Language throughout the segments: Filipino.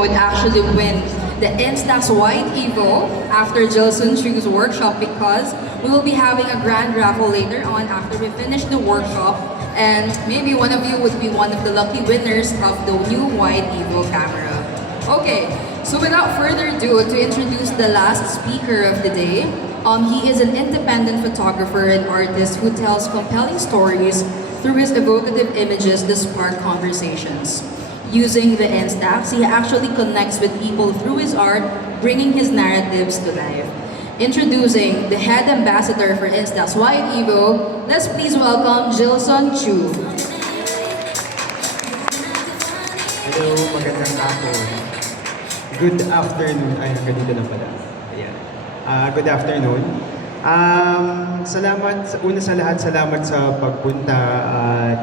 would actually win the Instax White Evo after Jilson Chu's workshop, because we will be having a grand raffle later on after we finish the workshop, and maybe one of you would be one of the lucky winners of the new White Evo camera. Okay, so without further ado, to introduce the last speaker of the day, he is an independent photographer and artist who tells compelling stories through his evocative images that spark conversations. Using the Instax, he actually connects with people through his art, bringing his narratives to life. Introducing the head ambassador for Instax White Evo, let's please welcome Jilson Chu. Hello, magandang hapon. Good afternoon. Ay, ganito lang pala. Ayan. Good afternoon. Una sa lahat, salamat sa pagpunta at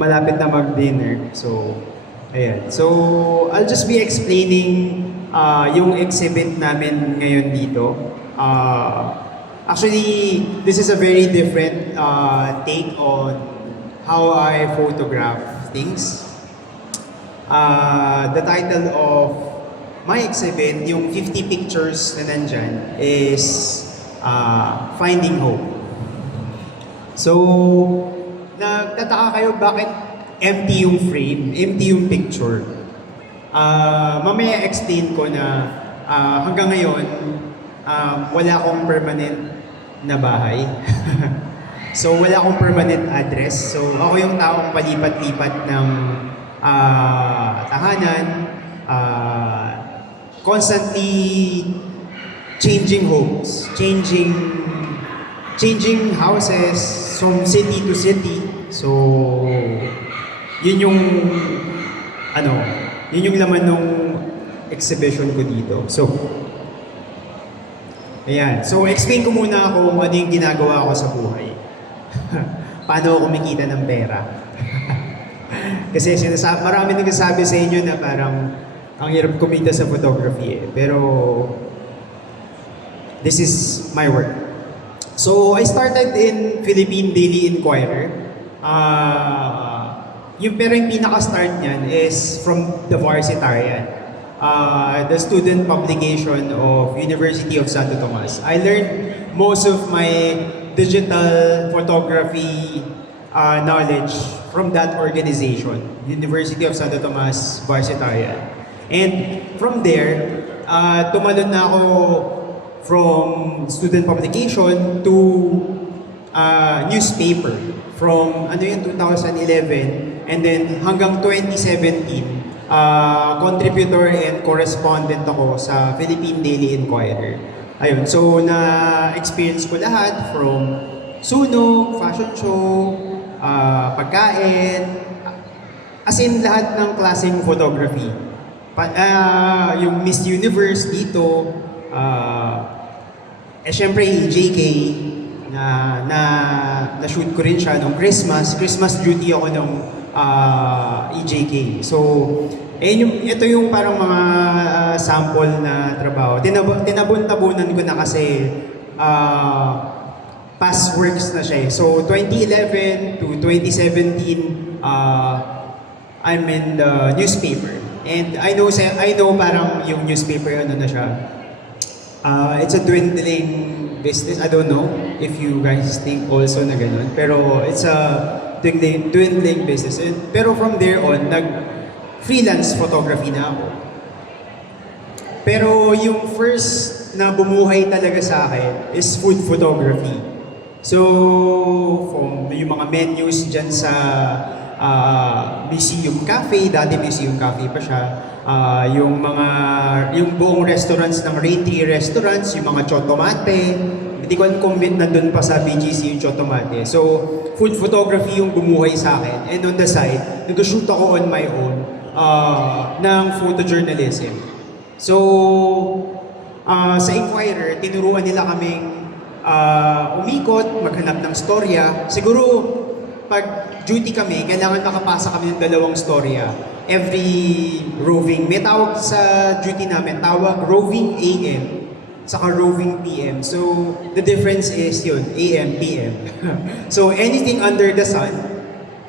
malapit na mag-dinner. So, ayan. So, I'll just be explaining yung exhibit namin ngayon dito. Actually, this is a very different take on how I photograph things. The title of my exhibit, yung 50 pictures na nandyan, is Finding Hope. So, nagtataka kayo bakit empty yung frame, empty yung picture. Mamaya explain ko na hanggang ngayon, wala akong permanent na bahay. So, wala akong permanent address. So, ako yung taong palipat-lipat ng tahanan, constantly changing homes, changing houses from city to city. So, yun yung laman ng exhibition ko dito. So, ayan. So, explain ko muna ako kung ano yung ginagawa ko sa buhay. Paano ako kumikita ng pera. Kasi marami nagsasabi sa inyo na parang ang hirap kumita sa photography eh. Pero, this is my work. So, I started in Philippine Daily Inquirer. Pero yung pinaka-start niyan is from the Varsitarian, the student publication of University of Santo Tomas. I learned most of my digital photography knowledge from that organization, University of Santo Tomas Varsitarian. And from there, tumalon na ako from student publication to newspaper from 2011, and then hanggang 2017 contributor and correspondent ako sa Philippine Daily Inquirer. Ayun, so na-experience ko lahat from sunog, fashion show, pagkain, as in lahat ng klaseng photography. Yung Miss Universe dito, syempre EJK, na-shoot ko rin siya nung Christmas duty ako nung EJK. So, ito yung parang mga sample na trabaho. Tinabon-tabunan ko na kasi past works na siya. So, 2011 to 2017, I'm in the newspaper. And I know parang yung newspaper na siya. It's a dwindling business. I don't know if you guys think also na ganun. Pero it's a dwindling business. Pero from there on, freelance photography na ako. Pero yung first na bumuhay talaga sa akin is food photography. So, from yung mga menus dyan sa Museum Cafe, dati Museum Cafe pa siya, yung buong restaurants ng Raintree Restaurants, yung mga Chotomate, hindi ko alam kung nandun pa sa BGC yung Chotomate. So, food photography yung bumuhay sa akin. And on the side, nag-shoot ako on my own ng photojournalism. So, sa Inquirer, tinuruan nila kaming umikot, maghanap ng storya. Siguro, pag duty kami, kailangan makapasa kami ng 2 storya. Every roving, may tawag sa duty namin, tawag roving AM, saka roving PM. So, the difference is yun, AM, PM. So, anything under the sun,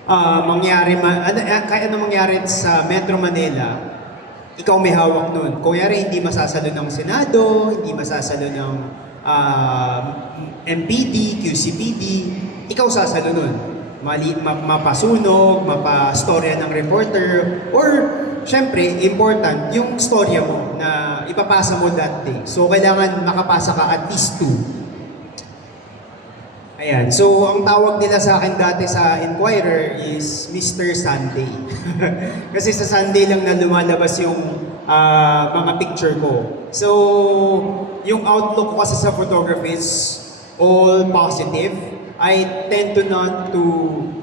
kahit ano mangyari sa Metro Manila, ikaw may hawak nun. Kung yari, hindi masasalo ng Senado, hindi masasalo ng MPD, QCPD, ikaw sasalo nun. Mapasunog, mapastorya ng reporter, or syempre, important, yung storya mo na ipapasa mo that day. So, kailangan makapasa ka at least 2. Ayan. So, ang tawag nila sa akin dati sa Inquirer is Mr. Sunday. Kasi sa Sunday lang na lumalabas yung mga picture ko. So, yung outlook ko kasi sa photography is all positive. I tend to not to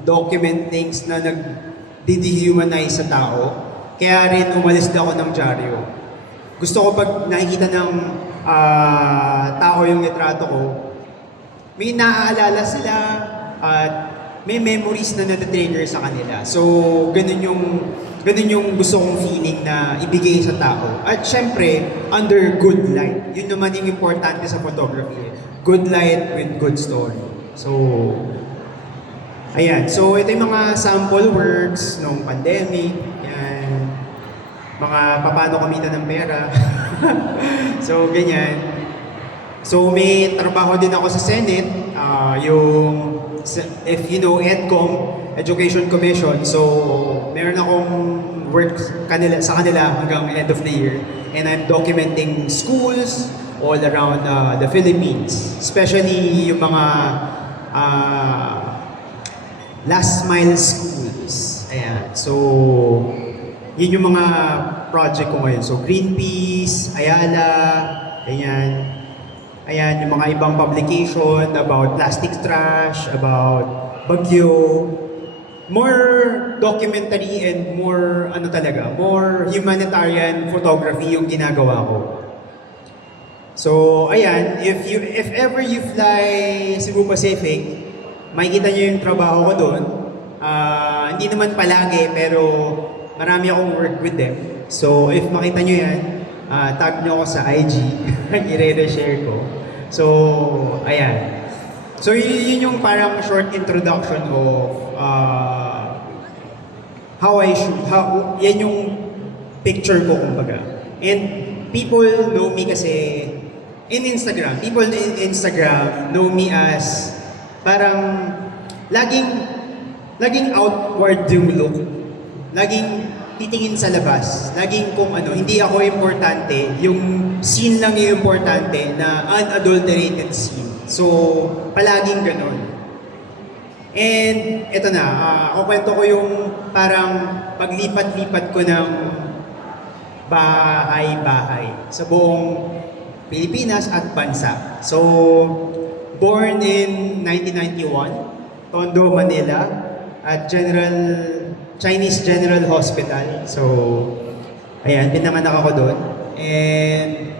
document things na nag-dehumanize sa tao. Kaya rin umalis na ako ng dyaryo. Gusto ko pag nakikita ng tao yung litrato ko, may naaalala sila at may memories na natatrigger sa kanila. So, ganun yung gusto kong feeling na ibigay sa tao. At syempre, under good light. Yun naman yung importante sa photography. Good light with good story. So, ayan. So, ito yung mga sample works nung pandemic. Yan. Mga paano kumita ng pera. So, ganyan. So, may trabaho din ako sa Senate. If you know, EDCOM, Education Commission. So, meron akong work sa kanila hanggang end of the year. And I'm documenting schools all around the Philippines. Especially yung mga last mile schools. Ayan. So, yun yung mga project ko ngayon. So, Greenpeace, Ayala, ganyan. Ayan, yung mga ibang publication about plastic trash, about bagyo. More documentary and more, more humanitarian photography yung ginagawa ko. So, ayan, if ever you fly Cebu Pacific, makikita nyo yung trabaho ko doon. Hindi naman palagi, pero marami akong work with them. So, if makita nyo yan, tag nyo ako sa IG, i-re-share ko. So, ayan. So, yun yung parang short introduction of how I shoot. Yan yung picture ko, kumbaga. And people know me kasi in Instagram. People in Instagram know me as parang laging outward yung look. Laging titingin sa labas. Laging kung hindi ako importante, yung scene lang yung importante na unadulterated scene. So, palaging ganun. And eto na, kukwento ko yung parang paglipat-lipat ko ng bahay-bahay sa buong Pilipinas at bansa. So, born in 1991, Tondo, Manila, at Chinese General Hospital. So, ayan, pinanganak ako doon. And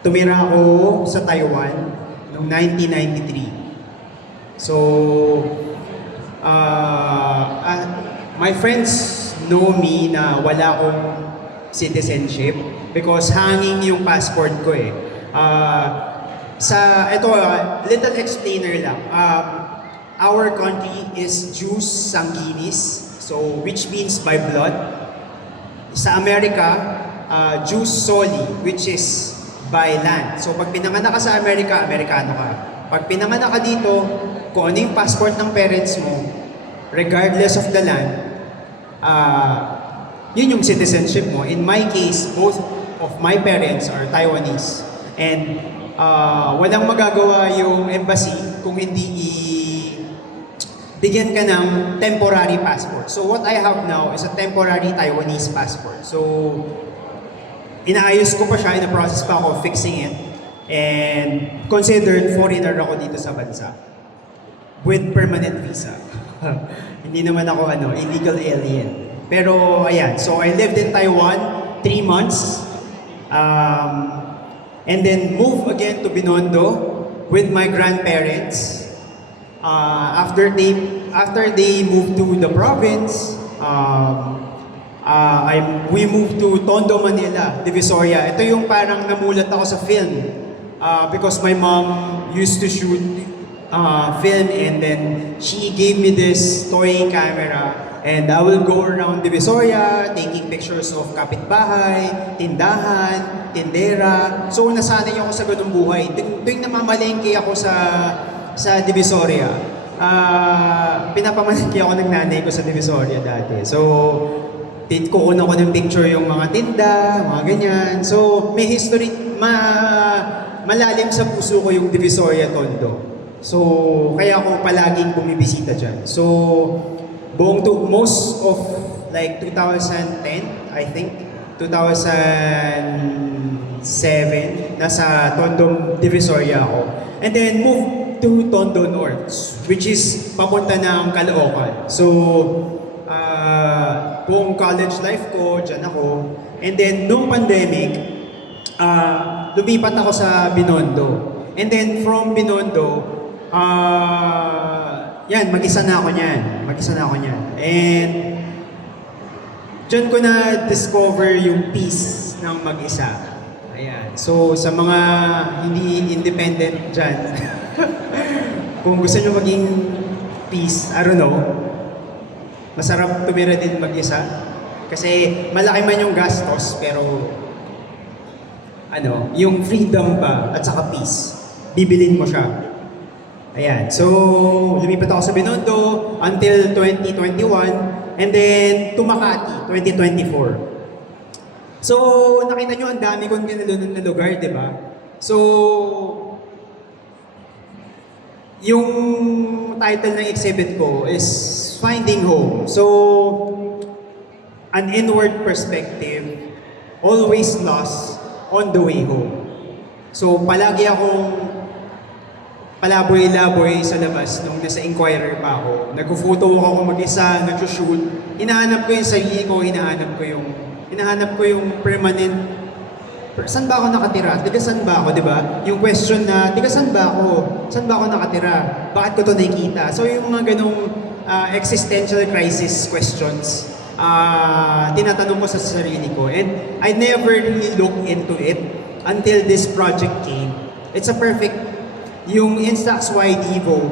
tumira ako sa Taiwan noong 1993. So, my friends know me na wala akong citizenship because hanging yung passport ko eh. Little explainer lang. Our country is jus sanguinis. So, which means by blood. Sa Amerika, jus soli, which is by land. So, pag pinanganak ka sa Amerika, Amerikano ka. Pag pinanganak ka dito, kung ano yung passport ng parents mo, regardless of the land, yun yung citizenship mo. In my case, both of my parents are Taiwanese. And walang magagawa yung embassy kung hindi bigyan ka ng temporary passport. So what I have now is a temporary Taiwanese passport. So inaayos ko pa siya, in-process pa ako fixing it. And considered foreigner ako dito sa bansa. With permanent visa. Hindi naman ako illegal alien. Pero ayan, so I lived in Taiwan 3 months. And then moved again to Binondo with my grandparents. After they moved to the province, we moved to Tondo, Manila, Divisoria. Ito yung parang namulat ako sa film because my mom used to shoot film, and then she gave me this toy camera, and I will go around Divisoria taking pictures of kapitbahay, tindahan, tindera. So nasanay ako sa ganung buhay. Tuwing namamalengke ako sa Divisoria, pinapamalengke ako ng nanay ko sa Divisoria dati. So kukunan ko ng picture yung mga tinda, mga ganyan. So may history, malalim sa puso ko yung Divisoria Tondo. So, kaya ako palaging bumibisita dyan. So, most of like 2010, I think, 2007, nasa Tondo Divisoria ako. And then, moved to Tondo North, which is papunta ng Caloocan. So, buong college life ko, dyan ako. And then, nung pandemic, lumipat ako sa Binondo. And then, from Binondo, yan, mag-isa na ako niyan. And dyan ko na-discover yung peace ng mag-isa. Ayan. So, sa mga hindi independent dyan, kung gusto nyo maging peace, I don't know, masarap tumira din mag-isa. Kasi malaki man yung gastos, pero yung freedom ba at saka peace, bibilin mo siya. Ayan, so lumipat ako sa Binondo until 2021, and then to Makati, 2024. So, nakita nyo ang dami kong kinalunod na lugar, di ba? So, yung title ng exhibit ko is Finding Home. So, an inward perspective, always lost on the way home. So, palagi akong palaboy-laboy sa labas nung nasa Inquirer pa ako. Nag-photo ako mag-isa, nag-shoot. Hinahanap ko yung sarili ko, hinahanap ko yung permanent. Saan ba ako nakatira? Tiga saan ba ako, di ba? Yung question na, tiga saan ba ako? Saan ba ako nakatira? Bakit ko to nakikita? So yung mga ganong existential crisis questions, tinatanong ko sa sarili ko. And I never really looked into it until this project came. It's a perfect yung Instax Wide Evo,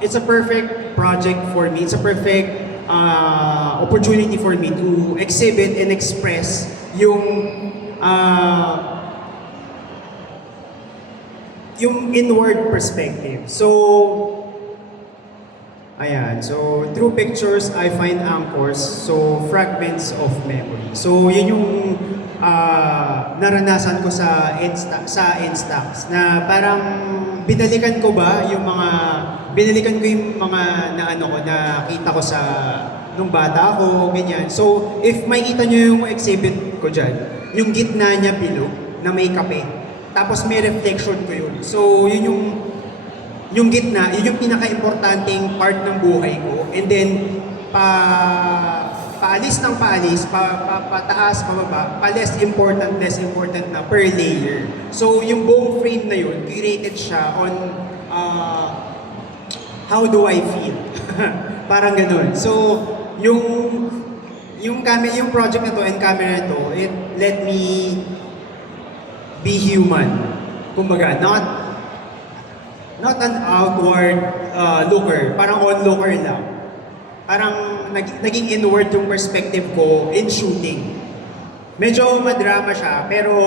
it's a perfect project for me. It's a perfect opportunity for me to exhibit and express yung inward perspective. So, ayan. So, through pictures, I find anchors. So, fragments of memory. So, yun yung naranasan ko sa Instax na parang binalikan ko yung mga nakita ko sa nung bata ako, ganyan. So, if makita nyo yung exhibit ko dyan, yung gitna niya bilog na may kape, tapos may reflection ko yun. So, yun yung gitna, yun yung pinaka-importanting part ng buhay ko. And then, paalis, pataas, pababa, less important na per layer. So, yung buong frame na yun, curated siya on how do I feel? Parang ganun. So, yung project na to and camera na to, it let me be human. Kumbaga, not an outward looker, parang onlooker lang. Parang naging inward yung perspective ko in shooting. Medyo madrama siya, pero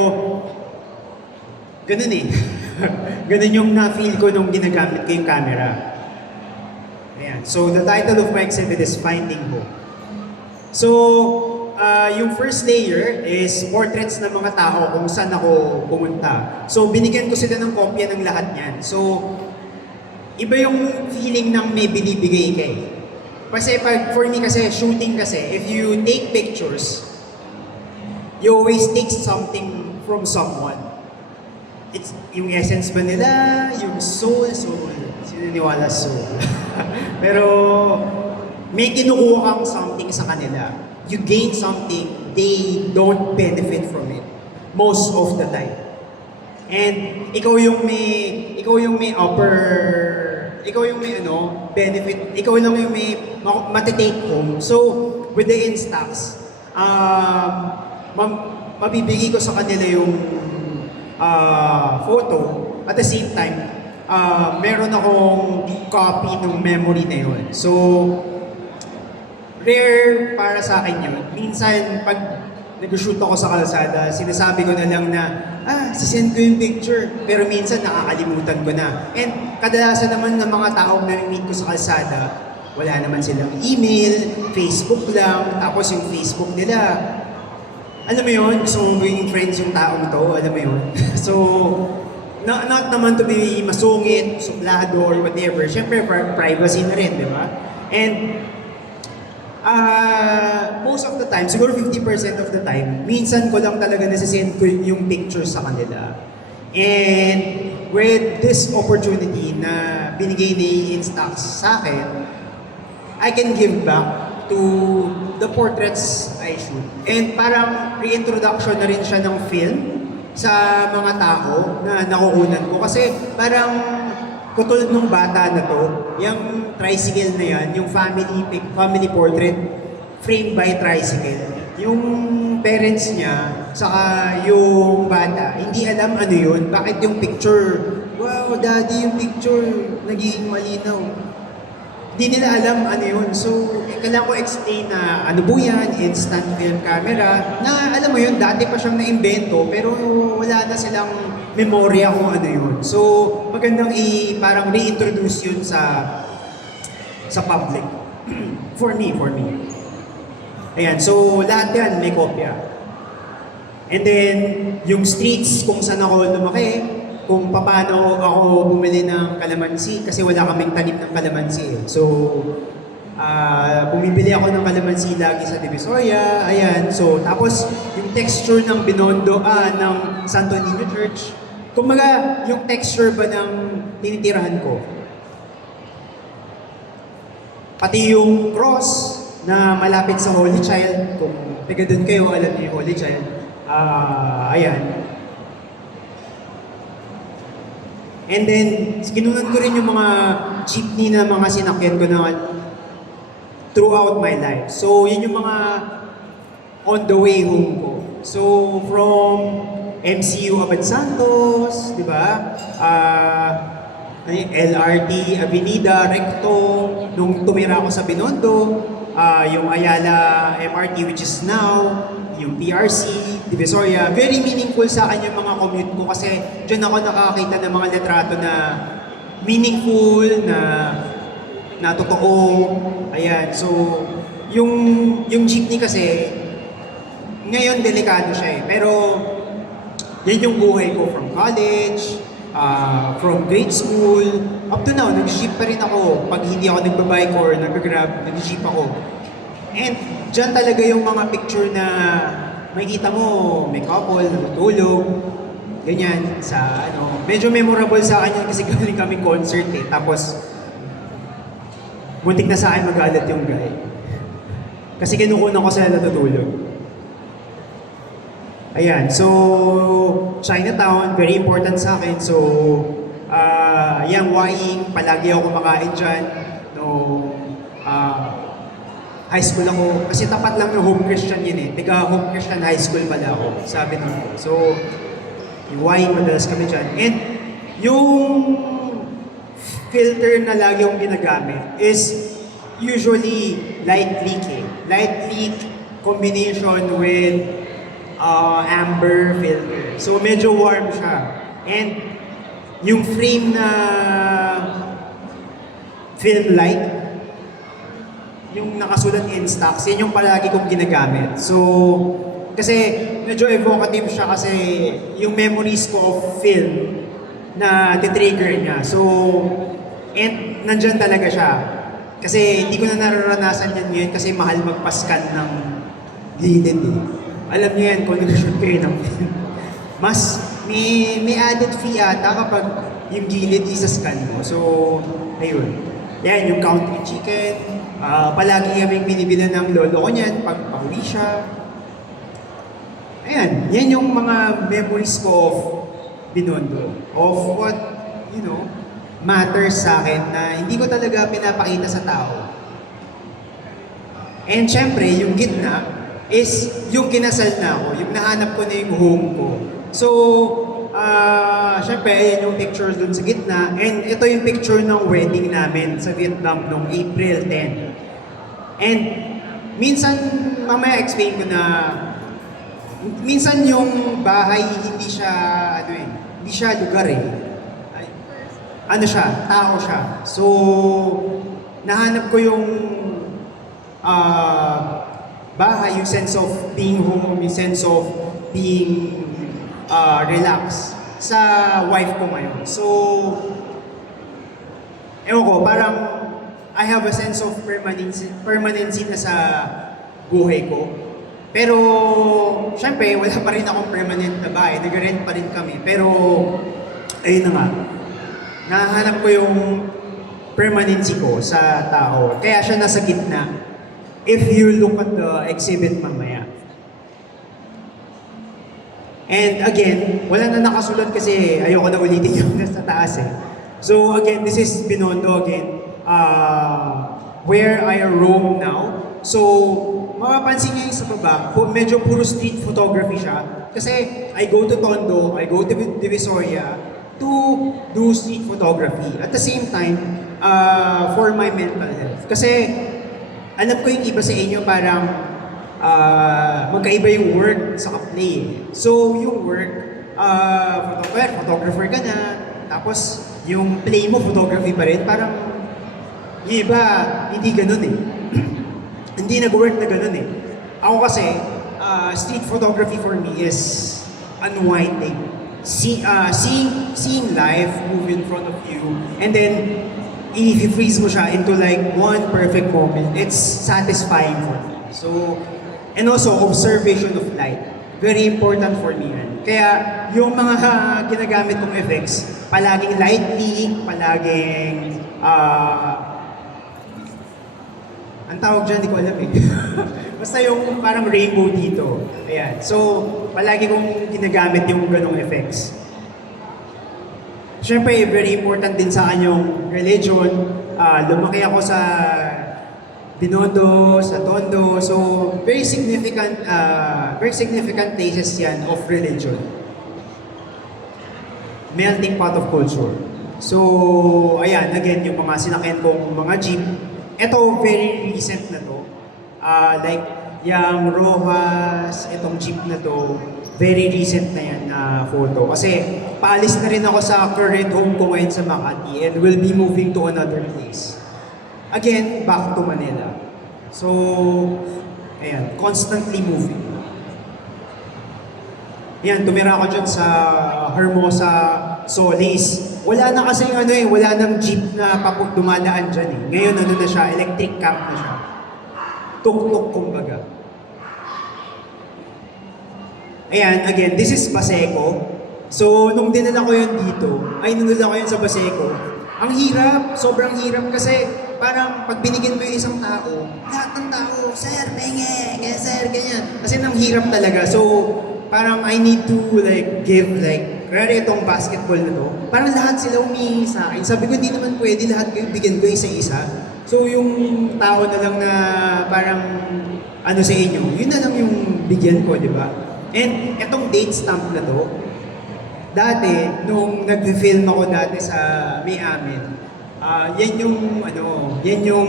ganun eh. Ganun yung na-feel ko nung ginagamit ko yung camera. Ayan. So, the title of my exhibit is Finding Home. So, yung first layer is portraits ng mga tao kung saan ako pumunta. So, binigyan ko sila ng kopya ng lahat niyan. So, iba yung feeling ng may binibigay kay. Kasi for me kasi, shooting kasi, if you take pictures, you always take something from someone. It's yung essence ba nila, yung soul, sininiwala soul. Pero may kinukuha kang something sa kanila. You gain something, they don't benefit from it. Most of the time. And ikaw yung may benefit, ikaw lang yung may matitake home. So, with the Instax, mabibigay ko sa kanila yung photo, at the same time, meron akong copy ng memory na yun. So, rare para sa akin yun. Minsan, pag nag-shoot ako sa kalsada, sinasabi ko na lang na, sisend ko yung picture. Pero minsan, nakakalimutan ko na. And kadalasan naman ng mga taong nami-meet ko sa kalsada, wala naman silang email, Facebook lang, tapos yung Facebook nila, alam mo yun, gusto mong maging friends yung taong to, alam mo yun. So, not naman to be masungit, suplado, or whatever. Siyempre, privacy na rin, di ba? And, most of the time, siguro 50% of the time, minsan ko lang talaga nasisend ko yung pictures sa kanila. And with this opportunity na binigay ni Instax sa akin, I can give back to the portraits I shoot. And parang reintroduction na rin siya ng film sa mga tao na nakukunan ko. Kasi parang katulad ng bata na to, yung tricycle na yan, yung family portrait framed by tricycle. Yung parents niya, saka yung bata, hindi alam ano yun. Bakit yung picture, wow, daddy, yung picture, nagiging malinaw. Hindi nila alam ano yun. So, kailangan ko explain na ano po yan, instant film camera, na alam mo yun, dati pa siyang na-invento, pero wala na silang memorya kung ano yun. So, magandang parang reintroduce yun sa public. For me. Ayan, so lahat yan may kopya. And then, yung streets kung saan ako lumaki, kung paano ako bumili ng kalamansi, kasi wala kaming tanim ng kalamansi. So, bumibili ako ng kalamansi lagi sa Divisoria, ayan. So, tapos yung texture ng Binondo, ng Santo Niño Church, kumbaga, yung texture ba ng tinitirahan ko. Pati yung cross na malapit sa Holy Child, kung taga doon kayo, alam niyo yung Holy Child, ayan. And then, kinunan ko rin yung mga jeepney na mga sinakyan ko na throughout my life. So, yun yung mga on the way home ko. So, from MCU Abad Santos, di ba? LRT, Avenida, Recto, nung tumira ako sa Binondo, yung Ayala MRT which is now, yung PRC, Divisoria, very meaningful sa akin yung mga commute ko kasi dyan ako nakakita ng mga litrato na meaningful, na totoo. Ayan, so yung jeepney kasi ngayon delikado siya eh. Pero yan yung buhay ko from college, from grade school, up to now, nag-jeep pa rin ako. Pag hindi ako nagbabike or nag-grab, nag-jeep ako. And dyan talaga yung mga picture na makikita mo, may couple, natutulog, ganyan, sa ano. Medyo memorable sa akin yun kasi galing kaming concert eh. Tapos, muntik na sa akin magalit yung guy. Kasi kinukunan ko sila natutulog. Ayan, so Chinatown, very important sa akin. So, yan, Waing, palagi ako kumakain dyan. No, high school ako, kasi tapat lang yung Home Christian yun eh. Tiga Home Christian High School pala ako, sabi nung ko. So, yung Waing, madalas kami dyan. And yung filter na lagi yung ginagamit is usually light leak eh. Light leak combination with amber filter. So medyo warm siya. And yung frame na film light, yung nakasulat Instax, yan yung palagi kong ginagamit. So, kasi medyo evocative siya kasi yung memories ko of film na titrigger niya. So, and nandyan talaga siya. Kasi hindi ko na nararanasan yan ngayon kasi mahal magpascan ng gilid eh. Alam niyo yan kung nag-shoot kayo ng film. Mas may added fee ata kapag yung gilid isa-scan mo. So, ayun. Yan, yung country chicken. Palagi kaming binibila ng lolo ko niyan pag pauwi siya. Ayan, yan yung mga memories ko of Binondo. Of what, you know, matters sa akin na hindi ko talaga pinapakita sa tao. And syempre, yung gitna is yung kinasal na ako, yung nahanap ko na yung home ko. So, syempre, ayan yung pictures dun sa gitna. And ito yung picture ng wedding namin sa Vietnam noong April 10. And minsan, mamaya explain ko na, minsan yung bahay hindi siya, hindi siya lugar eh. Ay, ano siya, tao siya. So, nahanap ko yung bahay, yung sense of being home, yung sense of being relaxed sa wife ko ngayon. So, ewan ko, parang I have a sense of permanency na sa buhay ko. Pero, syempre, wala pa rin akong permanent na bahay. Nag-rent pa rin kami. Pero, ayun na nga. Nahanap ko yung permanency ko sa tao. Kaya siya nasa gitna. If you look at the exhibit mamaya. And again, wala na nakasulat kasi ayoko na ulitin yung nasa taas eh. So again, this is Binondo again. Where I roam now. So, mapapansin niyo yung sa baba, medyo puro street photography siya. Kasi I go to Tondo, I go to Divisoria to do street photography. At the same time, for my mental health. Kasi alam ko yung iba sa inyo parang magkaiba yung work sa play. So yung work, photographer ka na, tapos yung play mo, photography pa rin, parang yung iba, hindi ganun eh. Hindi nag-work na ganun eh. Ako kasi, street photography for me is unwinding. Seeing life move in front of you, and then i-freeze mo siya into like one perfect moment. It's satisfying for me. So, and also observation of light. Very important for me yan. Kaya yung mga ginagamit kong effects, palaging lightly, palaging ang tawag dyan, di ko alam eh. Basta yung parang rainbow dito. Ayan. So, palagi kong ginagamit yung ganong effects. Siyempre, very important din sa akin yung religion. Lumaki ako sa Binondo, sa Tondo. So, very significant places yan of religion. Melting pot of culture. So, ayan, again, yung mga sinakyan kong mga jeep. Ito, very recent na to. Like, yung Rojas, itong jeep na to, very recent na yan na photo. Kasi, paalis na rin ako sa current home ko ngayon sa Makati and will be moving to another place. Again, back to Manila. So, ayan, constantly moving. Ayan, tumira ako dyan sa Hermosa, Solis. Wala na kasi wala nang jeep na dumadaan dyan eh. Ngayon ano na siya, electric cab na siya. Tuk-tuk kumbaga. Ayan, again, this is Baseco. So, nung dinala ko yun sa Baseco, ang hirap, sobrang hirap kasi parang pag binigyan mo yung isang tao, lahat ng tao, sir, penge, sir, ganyan. Kasi nang hirap talaga. So, parang I need to give kaya itong basketball na to, parang lahat sila humihingi sa akin. Sabi ko, hindi naman pwede lahat kayo bigyan ko isa-isa. So yung tao na lang na parang sa inyo, yun na lang yung bigyan ko, di ba? And itong date stamp na to, dati, nung nag-film ako dati sa May Amin, yan yung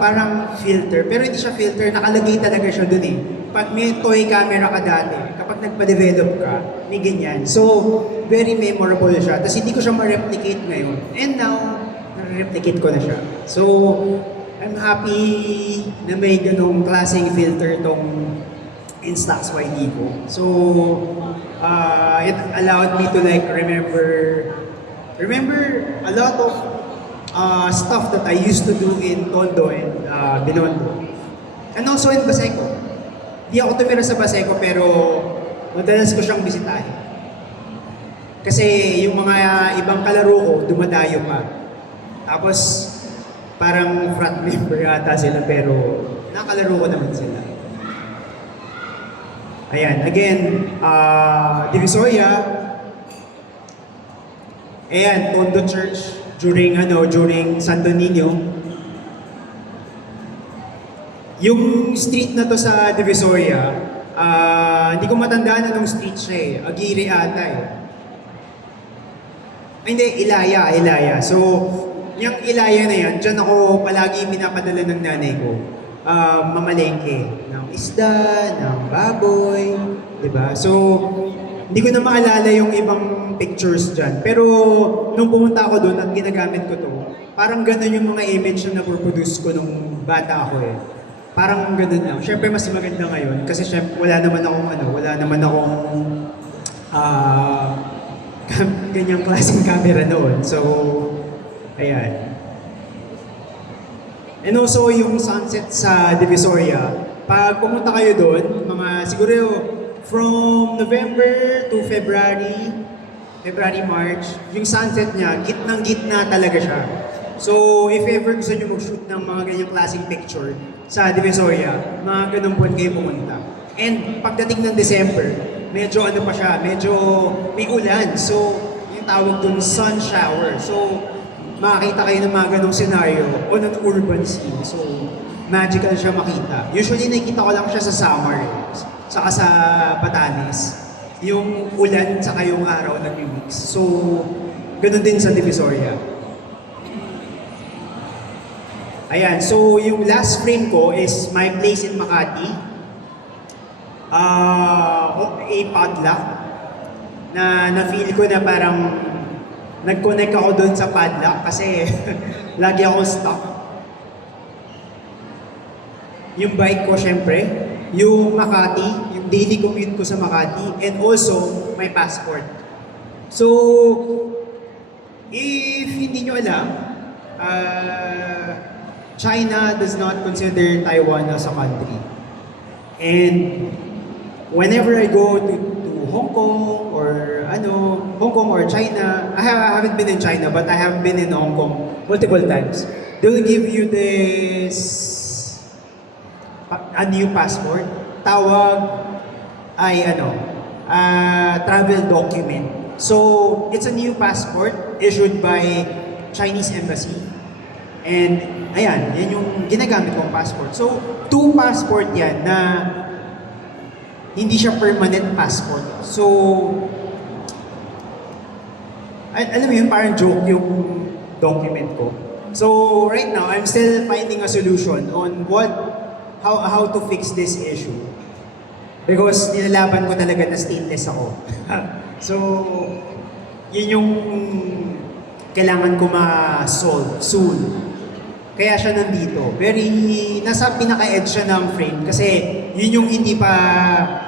parang filter. Pero hindi siya filter, nakalagay talaga siya dun eh. Pag may toy camera ka dati, kapag nagpa-develop ka, may ganyan. So, very memorable siya. Tapos hindi ko siya ma-replicate ngayon. And now, na-replicate ko na siya. So, I'm happy na may ganong klaseng filter tong Instax YD ko. So, it allowed me to remember a lot of stuff that I used to do in Tondo and Binondo. And also in Baseco. Di ako tumira sa Baseco pero madalas ko siyang bisitahin. Kasi yung mga ibang kalaro ko, dumadayo pa. Tapos parang frat member yata sila pero nakalaro ko naman sila. Ayan, again, Divisoria. Ayan, Tondo Church during Santo Niño. Yung street na to sa Divisoria, hindi ko matandaan anong street siya eh. Aguirre ata eh. Hindi, Ilaya. So, yung Ilaya na yan, dyan ako palagi pinapadala ng nanay ko. Mamalengke ng isda, ng baboy, di ba? So, hindi ko na maalala yung ibang pictures dyan. Pero, nung pumunta ako doon at ginagamit ko to, parang ganun yung mga image na napoproduce ko nung bata ako eh. Parang ganun lang. Siyempre, mas maganda ngayon kasi siyempre, wala naman akong ganyang klaseng camera noon. So, ayan. And also, yung sunset sa Divisoria, pag pumunta kayo doon, mga siguro from November to February, March, yung sunset niya, gitnang-gitna talaga siya. So, if ever gusto nyo mag-shoot ng mga ganyang klaseng picture sa Divisoria, mga ganun buwan kayo pumunta. And pagdating ng December, medyo ano pa siya, medyo may ulan. So, yung tawag dun, sun shower. So, makakita kayo ng mga ganong scenario on an urban scene. So, magical siya makita. Usually, nakikita ko lang siya sa summer, saka sa Batanes. Yung ulan, saka yung araw nag-mix. So, ganun din sa Divisoria. Ayan, so yung last frame ko is my place in Makati. A padlock na na-feel ko na parang nag-connect ako doon sa padlock kasi lagi akong stuck. Yung bike ko syempre, yung Makati, yung daily commute ko sa Makati, and also my passport. So, if hindi nyo alam, China does not consider Taiwan as a country. And whenever I go to Hong Kong or Hong Kong or China, I haven't been in China, but I have been in Hong Kong multiple times. They will give you this a new passport. Tawag ay travel document. So it's a new passport issued by Chinese embassy. And ayan, yan yung ginagamit kong passport. So, 2 passport yan na hindi siya permanent passport. So, alam mo yun, parang joke yung document ko. So, right now, I'm still finding a solution on how to fix this issue. Because nilalaban ko talaga na stateless ako. So, yun yung kailangan ko ma-solve soon. Kaya siya nandito. Nasa pinaka-edge siya ng frame kasi yun yung hindi pa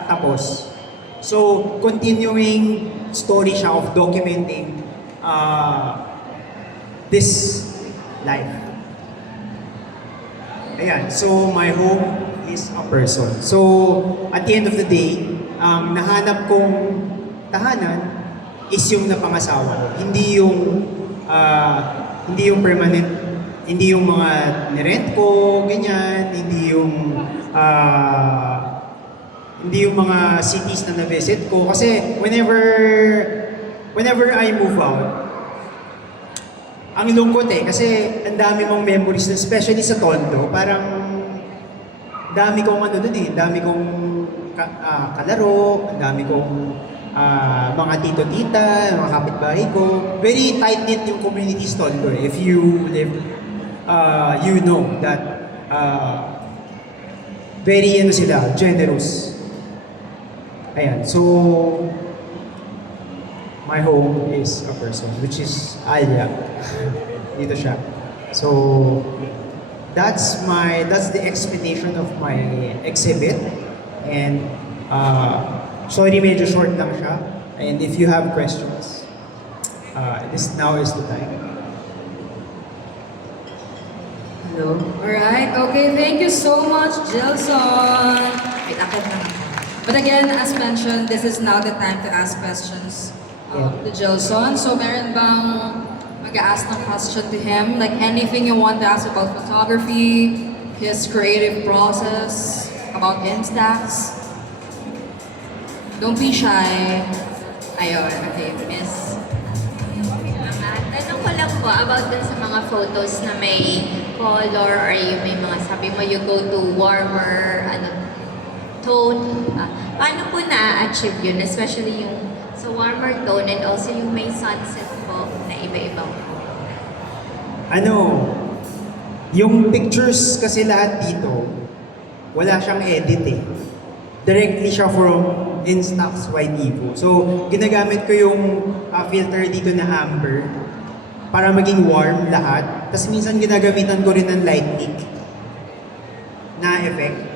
tapos. So, continuing story siya of documenting this life. Ayan, so my home is a person. So, at the end of the day, ang nahanap kong tahanan is yung napangasawa ko. Hindi yung permanent. Hindi yung mga nirent ko, ganyan, hindi yung mga cities na na-visit ko. Kasi whenever I move out, ang lungkot kasi ang dami mong memories, especially sa Tondo, parang dami kong dami kong kalaro, dami kong mga tito-tita, mga kapitbahay ko. Very tight-knit yung community Tondo. If you live you know that very sila, generous. Ayan, so my home is a person, which is Alia. Dito siya. So that's the explanation of my exhibit. And sorry, medyo short lang siya. And if you have questions, now is the time. Hello. Alright, okay, thank you so much, Jilson. Wait, akit na. But again, as mentioned, this is now the time to ask questions to Jilson. So meron bang mag-ask ng question to him? Like anything you want to ask about photography, his creative process, about Instax? Don't be shy. Ayun, okay, miss. Tanong ko lang po about dun sa mga photos na may color or yung may mga sabi mo you go to warmer tone. Paano po na-achieve yun? Especially yung sa warmer tone and also yung may sunset po na iba-ibang Ano, yung pictures kasi lahat dito, wala siyang edit eh. Directly siya from Instax White Evo. So, ginagamit ko yung filter dito na amber para maging warm lahat. Tapos minsan ginagamitan ko rin ng lightning na effect.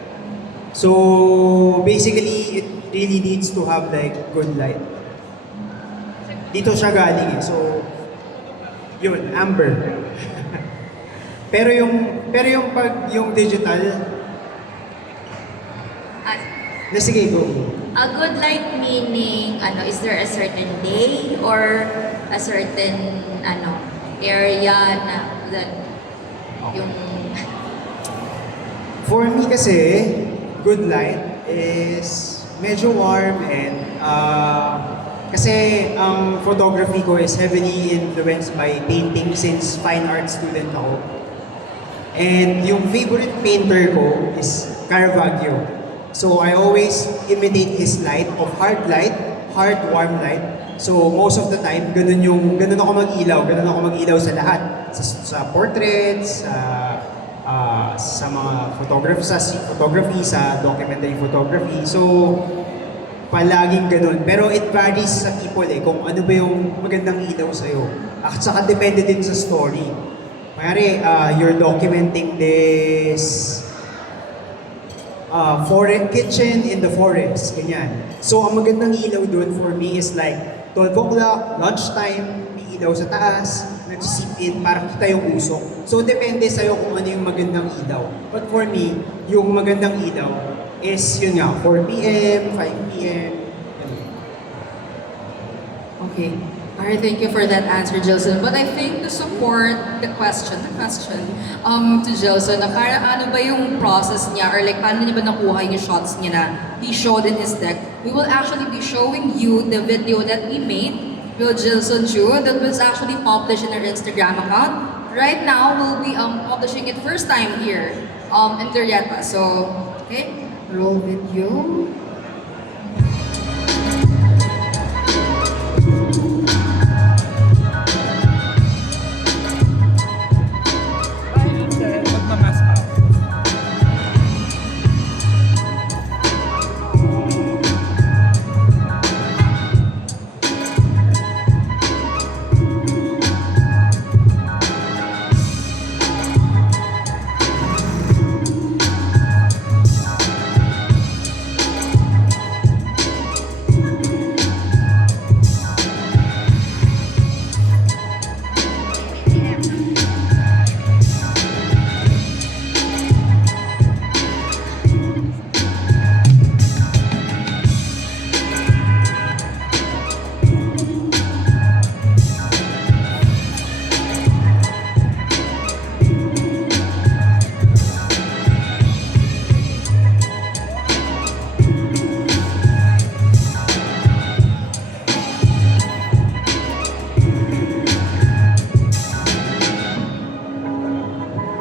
So, basically, it really needs to have like good light. Dito siya galing eh. So, yun, amber. pero yung digital, sige, go. A good light meaning, is there a certain day or a certain, area na that yung... For me kasi, good light is medyo warm and kasi ang photography ko is heavily influenced by painting since fine art student ako. And yung favorite painter ko is Caravaggio. So I always imitate his light of hard warm light. So most of the time, ganun ako mag-ilaw sa lahat. Sa portraits, sa mga photography, sa documentary photography. So palaging ganun. Pero it varies sa people eh, kung ano ba yung magandang ilaw sa'yo. At saka depende din sa story. Mayari, you're documenting this kitchen in the forest, ganyan. So, ang magandang ilaw doon for me is like 12 o'clock, lunchtime, may ilaw sa taas, nagsisip in para kita yung usok. So, depende sa'yo kung ano yung magandang ilaw. But for me, yung magandang ilaw is yun nga, 4 p.m., 5 p.m. Okay. Alright, thank you for that answer, Jilson. But I think to support the question to Jilson, na parang ano ba yung process niya or like paano niya ba nakuha yung shots niya na he showed in his deck, we will actually be showing you the video that we made with Jilson Chu that was actually published in our Instagram account. Right now, we'll be publishing it first time here in Durieta. So, okay, roll video. Magmamas pa.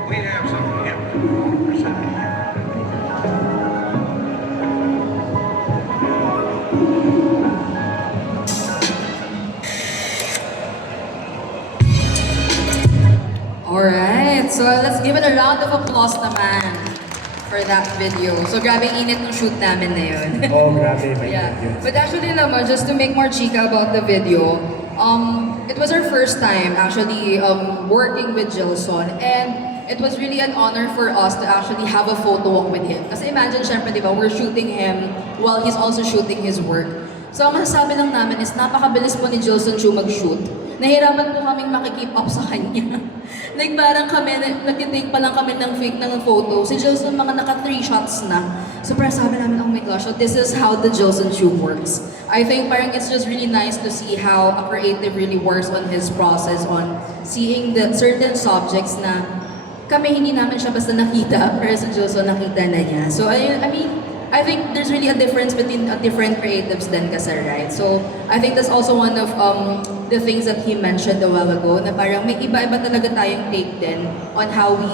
We have some empty something. Alright, so let's give it a round of applause naman for that video. So grabe init ng shoot namin na yun. Oh, grabe. May Yeah. yun. But actually naman, just to make more chika about the video, it was our first time actually working with Jilson, and it was really an honor for us to actually have a photo walk with him. Kasi imagine, syempre, di ba, we're shooting him while he's also shooting his work. So ang masasabi lang namin is napakabilis po ni Jilson Chu mag-shoot. Nahirapan po kaming makikeep up sa kanya. Like parang kami, nag-take pa lang kami ng fake ng photo. Si Jilson mga naka 3 shots na. So parang sabi namin, oh my gosh, so this is how the Jilson Chu works. I think parang it's just really nice to see how a creative really works on his process on seeing the certain subjects na kami hindi namin siya basta nakita, pero si Jilson nakita na niya. So I mean, I think there's really a difference between different creatives din kasi, right? So I think that's also one of the things that he mentioned a while ago, na parang may iba-iba talaga tayong take din on how we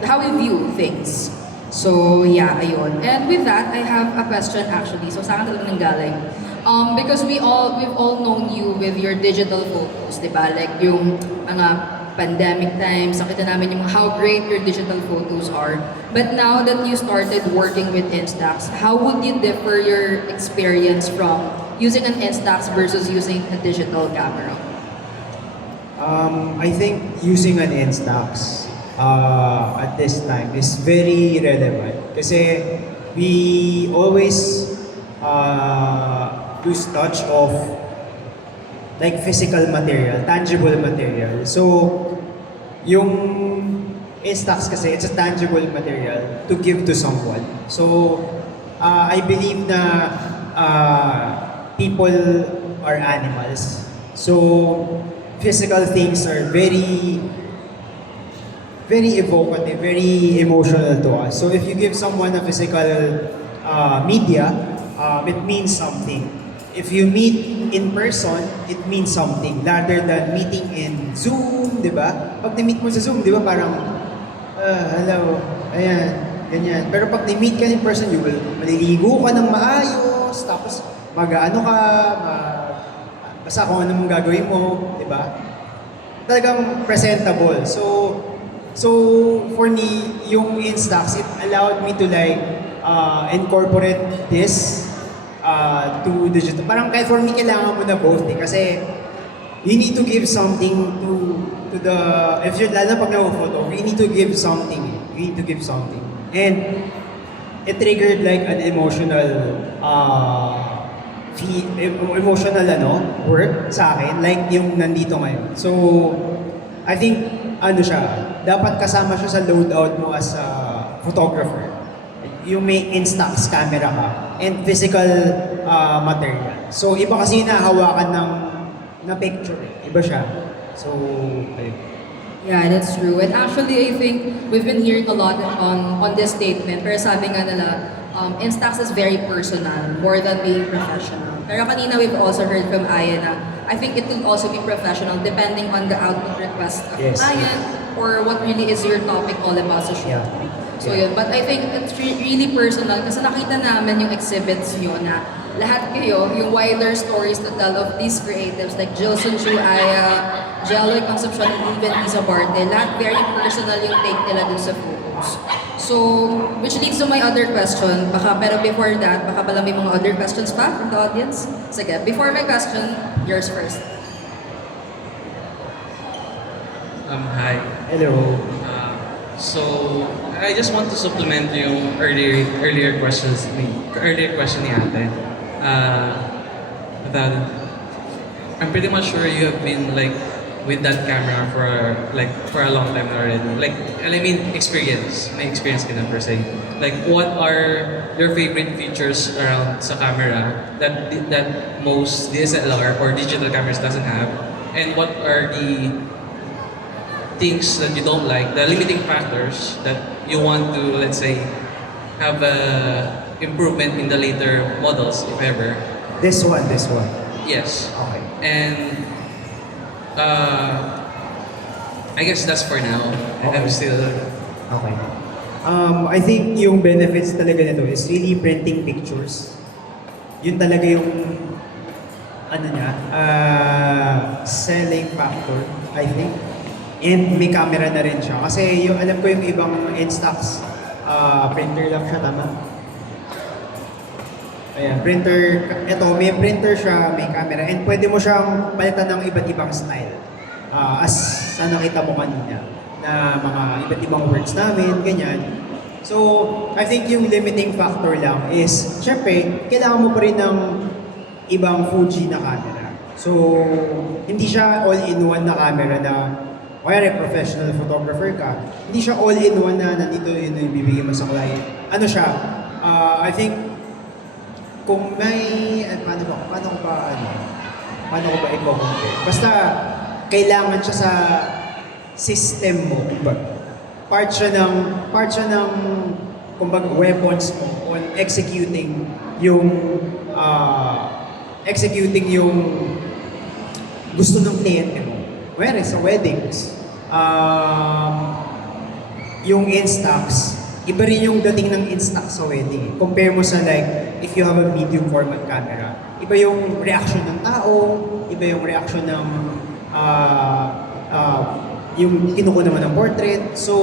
how we view things. So yeah, ayun. And with that, I have a question actually. So sa akin talaga nang galing. Because we've all known you with your digital photos, di ba? Like yung mga pandemic times, nakita namin yung how great your digital photos are. But now that you started working with Instax, how would you differ your experience from using an Instax versus using a digital camera? I think using an Instax at this time is very relevant kasi we always lose touch of like physical material, tangible material. So, yung Instax kasi, it's a tangible material to give to someone. So, I believe na people are animals. So, physical things are very evocative, very emotional to us. So, if you give someone a physical media, it means something. If you meet in person, it means something rather than meeting in Zoom, di ba? Pag ni-meet mo sa Zoom, di ba parang, hello, ayan, ganyan. Pero pag ni-meet ka in person, maliligo ka ng maayos, tapos mag-ano ka, basta kung ano mong gagawin mo, di ba? Talagang presentable. So for me, yung Instax, it allowed me to like incorporate this to digital. Parang kahit for me, kailangan mo na both eh. Kasi you need to give something to the, if you're lalo pag nag-photo, you need to give something. You need to give something. And it triggered like an emotional work sa akin, like yung nandito ngayon. So, I think, dapat kasama siya sa loadout mo as a photographer. Yung may Instax camera ka and physical material. So, iba kasi nahawakan na picture. Iba siya. So, ayun. Yeah, that's true. And actually, I think we've been hearing a lot on this statement. Pero sabi nga nila, Instax is very personal, more than being professional. Pero kanina we've also heard from Aya na I think it could also be professional depending on the output request of Yes, client or what really is your topic all about sa shoot. Yeah. So yun, but I think it's really personal kasi nakita namin yung exhibits nyo na lahat kayo, yung wider stories to tell of these creatives like Jilson Chu, Aya, Jelloy Concepcion, and even Lisa Barte, lahat very personal yung take nila dun sa photos. So, which leads to my other question, pero before that, baka pala may mga other questions pa from the audience? Sige, before my question, yours first. Hi. Hello. So I just want to supplement yung earlier question ni Ate. That I'm pretty much sure you have been like with that camera for a long time already. Like, I mean, may experience ka na per se. Like, what are your favorite features around sa camera that most DSLR or digital cameras doesn't have? And what are the things that you don't like, the limiting factors that you want to, let's say, have a improvement in the later models, if ever? This one. Yes. Okay. And I guess that's for now. I'm still. Okay. I think yung benefits talaga nito is really printing pictures. Yun talaga yung selling factor, I think. And may camera na rin siya. Kasi yung alam ko yung ibang Instax printer lang siya, tama? Ayan, printer. Ito, may printer siya, may camera. And pwede mo siyang palitan ng iba't ibang style. As sa nakita mo kanina, na mga iba't ibang works namin, ganyan. So, I think yung limiting factor lang is, syempre, kailangan mo pa rin ng ibang Fuji na camera. So, hindi siya all-in-one na camera na kaya professional photographer ka, hindi siya all-in-one na nandito yun yung bibigay mo sa client. Ano siya? I think, kung may, paano ko ba i-compare? Basta, kailangan siya sa system mo. Part siya ng kumbaga, weapons mo on executing yung gusto ng kliyente mo. Whereas sa weddings, yung Instax, iba rin yung dating ng Instax sa wedding. Compare mo sa like, if you have a medium format camera, iba yung reaction ng tao, iba yung reaction ng yung kinukuha naman ng portrait. So,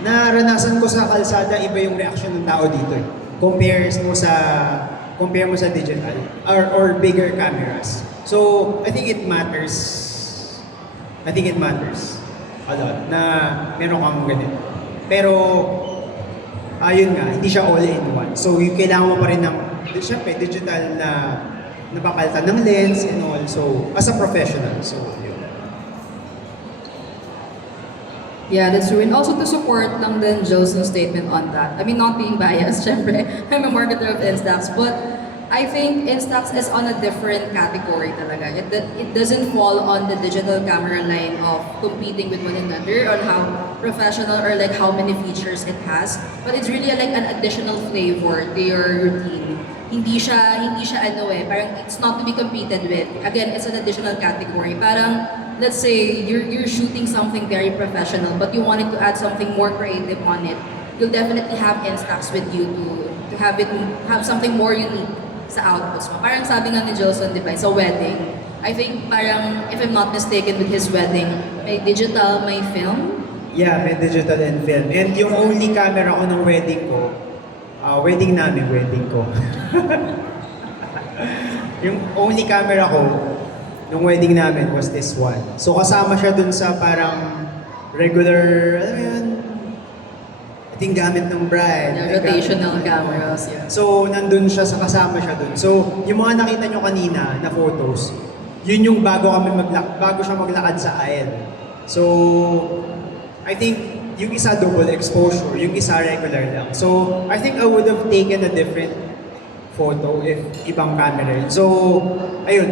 naranasan ko sa kalsada, iba yung reaction ng tao dito. Compare mo sa digital or bigger cameras. So, I think it matters a lot na meron kang ganito. Pero, ayun nga, hindi siya all-in-one. So, yung kailangan mo pa rin ng, syempre, digital na napapalitan ng lens and all. So, as a professional. So, yun. Yeah, that's true. And also to support lang din Joson's statement on that. I mean, not being biased, syempre. I'm a marketer of Instax. But I think Instax is on a different category talaga. It doesn't fall on the digital camera line of competing with one another on how professional or like how many features it has. But it's really like an additional flavor to your routine. Hindi siya parang it's not to be competed with. Again, it's an additional category. Parang, let's say, you're shooting something very professional, but you wanted to add something more creative on it. You'll definitely have Instax with you to have something more unique sa outputs mo. Parang sabi nga ni Joson, di ba, sa wedding, I think parang, if I'm not mistaken with his wedding, may digital, may film. Yeah, may digital and film. And yung only camera ko ng wedding ko, wedding ko. Yung only camera ko nung wedding namin was this one. So kasama siya dun sa parang regular, alam mo yun, I think gamit ng bride. The rotational cameras, yeah. So nandun siya, kasama siya dun. So yung mga nakita nyo kanina na photos, yun yung bago siya maglakad sa aisle. So I think yung isa double exposure, yung isa regular lang. So I think I would have taken a different photo if ibang camera yun. So ayun,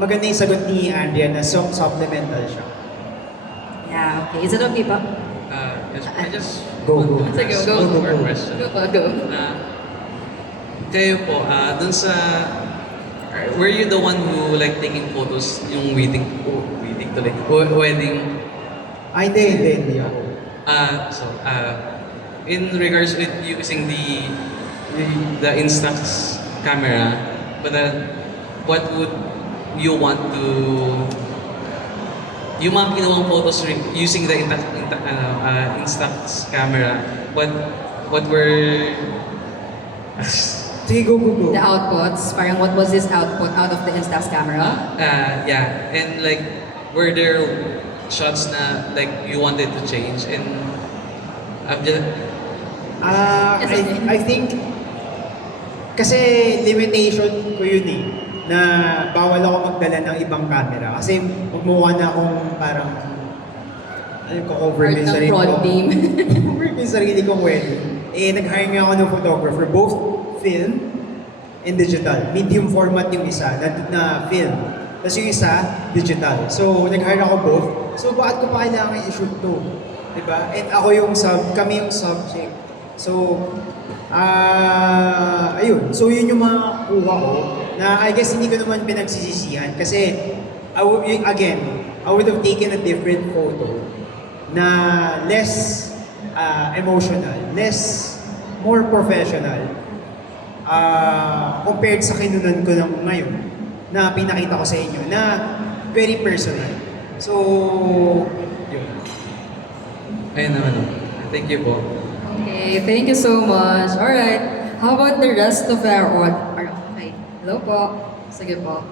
maganda yung sagot ni Andrea na supplemental siya. Yeah, okay. Is it okay pa? I just Go. want to Sige, ask go. one more question. Go. Kayo po, dun sa, were you the one who like taking photos yung wedding tuloy, wedding? Hindi ako. In regards with using the Instax camera, but what would you want to, yung mga kinuwang photos using the Instax camera, what were Sige, go. The outputs, parang what was his output out of the Instax camera? yeah, and like were there shots na like you wanted to change, and I'm just I think kasi limitation ko yun na bawal ako magdala ng ibang camera kasi magmukha na akong parang cover Part yung ng sarili front ko. beam. Cover yung sarili kong wedding. Nag-hire nga ako ng photographer, both film and digital. Medium format yung isa na film. Tapos yung isa, digital. So, nag-hire ako both. So, bakit ko pa kailangan i-shoot to? Diba? And ako kami yung subject. So, ayun. So, yun yung mga kuha ko na I guess hindi ko naman pinagsisisihan kasi, I would have taken a different photo na less emotional, more professional compared sa kinunan ko ng ngayon na pinakita ko sa inyo na very personal. So, yun. ayun naman. Thank you po. Okay, thank you so much. Alright, how about the rest of our okay, hello po. Sige po.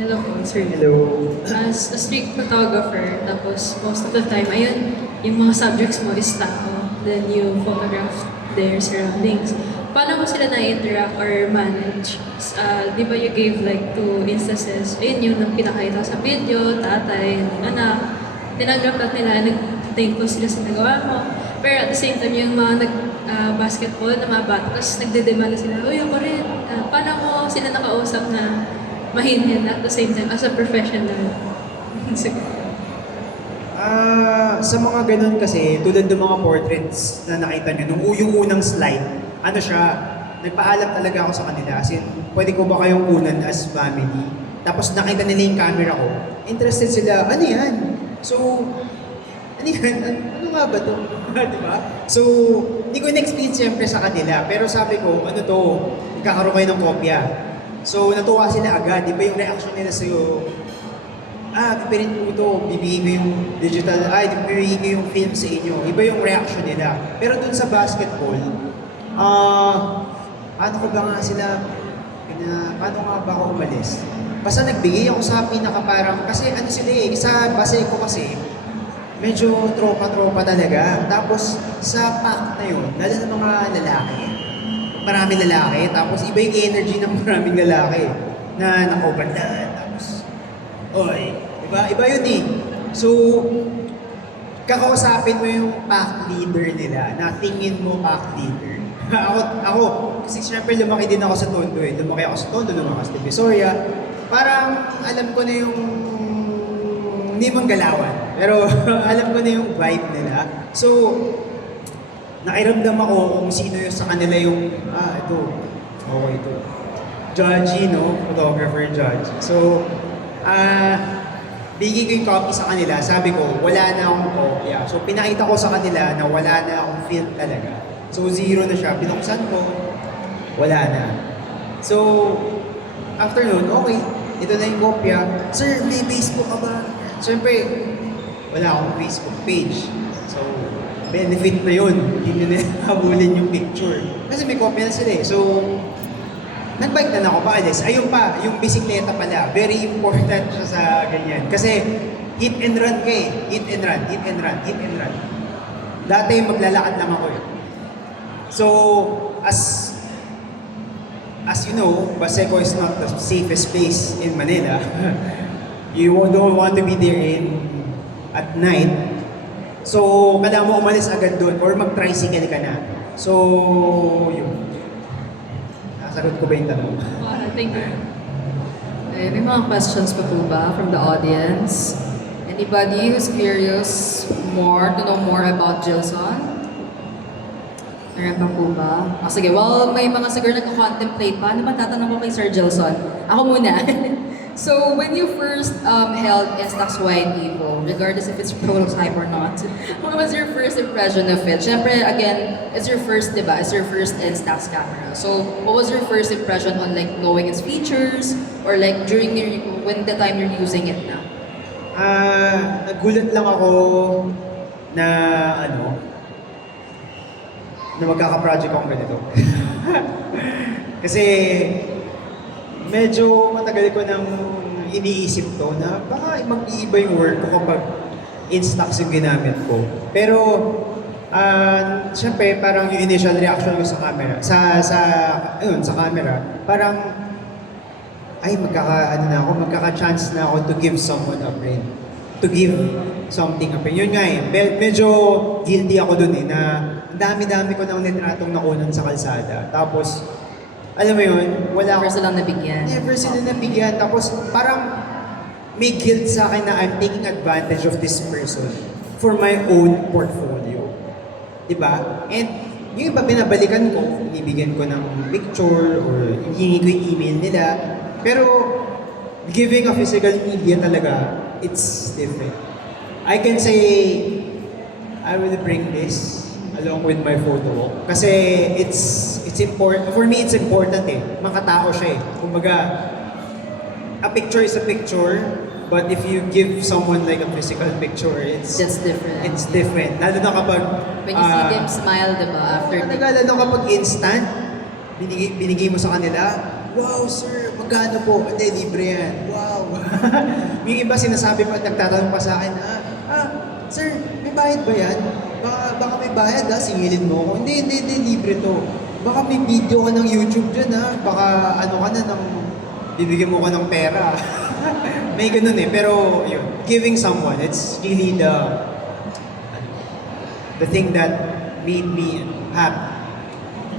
Hello po, sir. Hello. As a street photographer, tapos most of the time, ayun, yung mga subjects mo is tao. Then you photograph their surroundings. Paano mo sila na-interact or manage? Di ba you gave like 2 instances, ayun yung nang pinakita sa video, tatay, anak, tinagrap lang nila, nag-thankful sila sa nagawa mo. Pero at the same time, yung mga basketball na mga bata, tapos nagdedemanda sila, uy, ako rin. Paano mo sila nakausap na mahinhin at the same time as a professional? Sige. Sa mga ganun kasi, tulad ng mga portraits na nakita niyo, yung unang slide, ano siya, nagpaalam talaga ako sa kanila. As in, pwede ko ba kayong kunan as family? Tapos nakita nila yung camera ko, interested sila, ano yan? So, ano yun? Ano nga ba to? Diba? So, hindi ko in-explain siyempre sa kanila. Pero sabi ko, ano to, magkakaroon kayo ng kopya. So, natuwa sila agad. Iba yung reaction nila sa'yo. Pipirin ko ito, bibigay ko yung digital, bibigay ko yung film sa inyo. Iba yung reaction nila. Pero dun sa basketball, paano ko ba nga sila, paano nga ba ako umalis? Basta nagbigay ako sa pinaka parang, kasi ano sila sa base ko kasi, medyo tropa-tropa talaga. Tapos sa pack na yun, lalo ng mga lalaki, maraming lalaki, tapos iba yung energy ng maraming lalaki na nakaubandan, tapos, oy, iba yun eh. So, kakausapin mo yung pack leader nila, na tingin mo pack leader. ako, kasi syempre lumaki din ako sa Tondo eh. Lumaki ako sa Tondo, lumaki ako sa Divisoria. Parang alam ko na yung hindi manggalawan, pero alam ko na yung vibe nila. So, nakiramdam ako kung sino yung sa kanila yung, ito, okay ito. Judgy, no? Photographer judge. So, bigay ko yung copy sa kanila. Sabi ko, wala na akong kopya. So, pinakita ko sa kanila na wala na akong film talaga. So, 0 na siya. Binuksan ko, wala na. So, after nun, okay, ito na yung kopya. Sir, may Facebook ka ba? Siyempre, wala akong Facebook page. So, benefit na yun. Hindi nyo na habulin yung picture. Kasi may kopya na sila eh. So, nag-bike na ako paalis. Ayun pa, yung bisikleta pala. Very important siya sa ganyan. Kasi, hit and run ka eh. Hit and run, hit and run, hit and run. Dati maglalakad lang ako eh. So, as you know, Baseco is not the safest place in Manila. You don't want to be there at night. So, kailangan mo umalis agad doon or mag-tricycle ka na. So, yun. Nasagot ko ba yung tanong? Thank you. May mga questions pa po ba from the audience? Anybody who's curious to know more about Jilson? Meron pa po ba? Sige, may mga siguro nagko-contemplate pa. Ano ba tatanong ko kay Sir Jilson? Ako muna. So, when you first held Instax White Evo, regardless if it's prototype or not, what was your first impression of it? Siyempre, again, it's your first, diba? It's your first Instax camera. So, what was your first impression on like knowing its features or like when the time you're using it na? Nagulat lang ako na na magkaka-project akong ganito. Kasi medyo matagal ko nang iniisip to na baka mag-iiba yung work ko kapag Instax yung ginamit ko. Pero syempre parang yung initial reaction ko sa camera, sa camera, parang ay magkaka-chance na ako to give someone a brain. To give something a brain. Yun nga eh, medyo guilty ako dun eh, na dami-dami ko nang nitratong nakunan sa kalsada. Tapos, alam mo yun, wala Never akong... silang nabigyan. Never sila nabigyan. Tapos, parang may guilt sa akin na I'm taking advantage of this person for my own portfolio. Diba? And yung iba binabalikan ko, inibigyan ko ng picture or hihingi ko yung email nila. Pero, giving a physical media talaga, it's different. I can say, I will bring this along with my photo walk. Kasi it's important. For me, it's important eh. Makatao siya eh. Kumbaga, a picture is a picture, but if you give someone like a physical picture, That's different. It's different. Lalo na kapag... When you see them smile, diba? After Lalo na kapag instant, binigay mo sa kanila, wow, sir, magkano po? Hindi, libre yan. Wow. Yung iba sinasabi pa, nagtatanong pa sa akin, sir, may bayad ba yan? Baka may bayad singilin mo ako. Hindi, libre to. Baka may video ka ng YouTube dyan baka bibigyan mo ka ng pera. May ganun eh, pero yun, giving someone, it's really the thing that made me happy.